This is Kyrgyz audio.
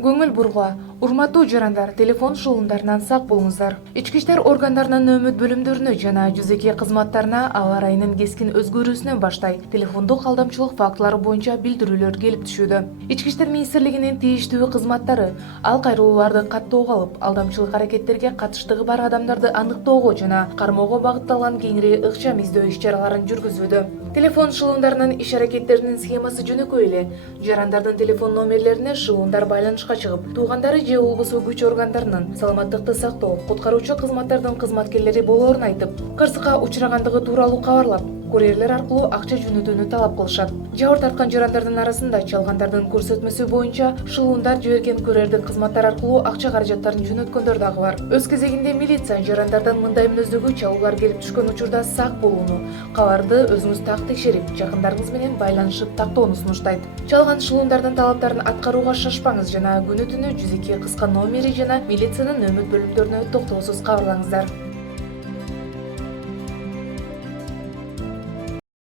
Көңүл бургула. Урматтуу жарандар, телефон шуулундарынан сак болуңуздар. Ички иштер органдарынын нөөмөт бөлүмдөрүнө жана жүзеки кызматтарына аба ырайынын кескин өзгөрүүсүнөн баштай телефондук алдамчылык фактылары боюнча билдирүүлөр келип түшүүдө. Ички иштер министрлигинин тийиштүү кызматтары ал кайрылууларды каттоого алып, алдамчылык аракеттерге катыштыгы бар адамдарды аныктоого жана кармоого багытталган кеңири ыкчам издөө иш-чараларын жүргүзүүдө. Телефон шылуундарынын иш аракеттеринин схемасы жөнөкөй эле. Жарандардын телефон номерлерине шылуундар байланышка чыгып, туугандары же болбосо күч органдарынын саламаттыкты сактоо, куткаруучу кызматтардын кызматкерлери болоорун айтып, кырсыкка учурагандыгы тууралуу кабарлап, курьерлер аркылуу акча жөнөтүүнү талап кылышат. Жабыр тарткан жарандардын арасында чалгандардын көрсөтмөсү боюнча шылуундар жиберген курьердик кызматтар аркылуу акча каражаттарын жөнөткөндөр дагы бар. Өз кезегинде милиция жарандардан мындай мүнөздөгү чалуулар келип түшкөн учурда сак болууну, кабарды өзүңүз так текшерип, жакындарыңыз менен байланышып тактоону сунуштайт. Чалган шылуундардын талаптарын аткарууга шашпаңыз жана күнү түнү 102 кыска номери жана милициянын нөөмөт бөлүмдөрүнө токтоосуз кабарлаңыздар.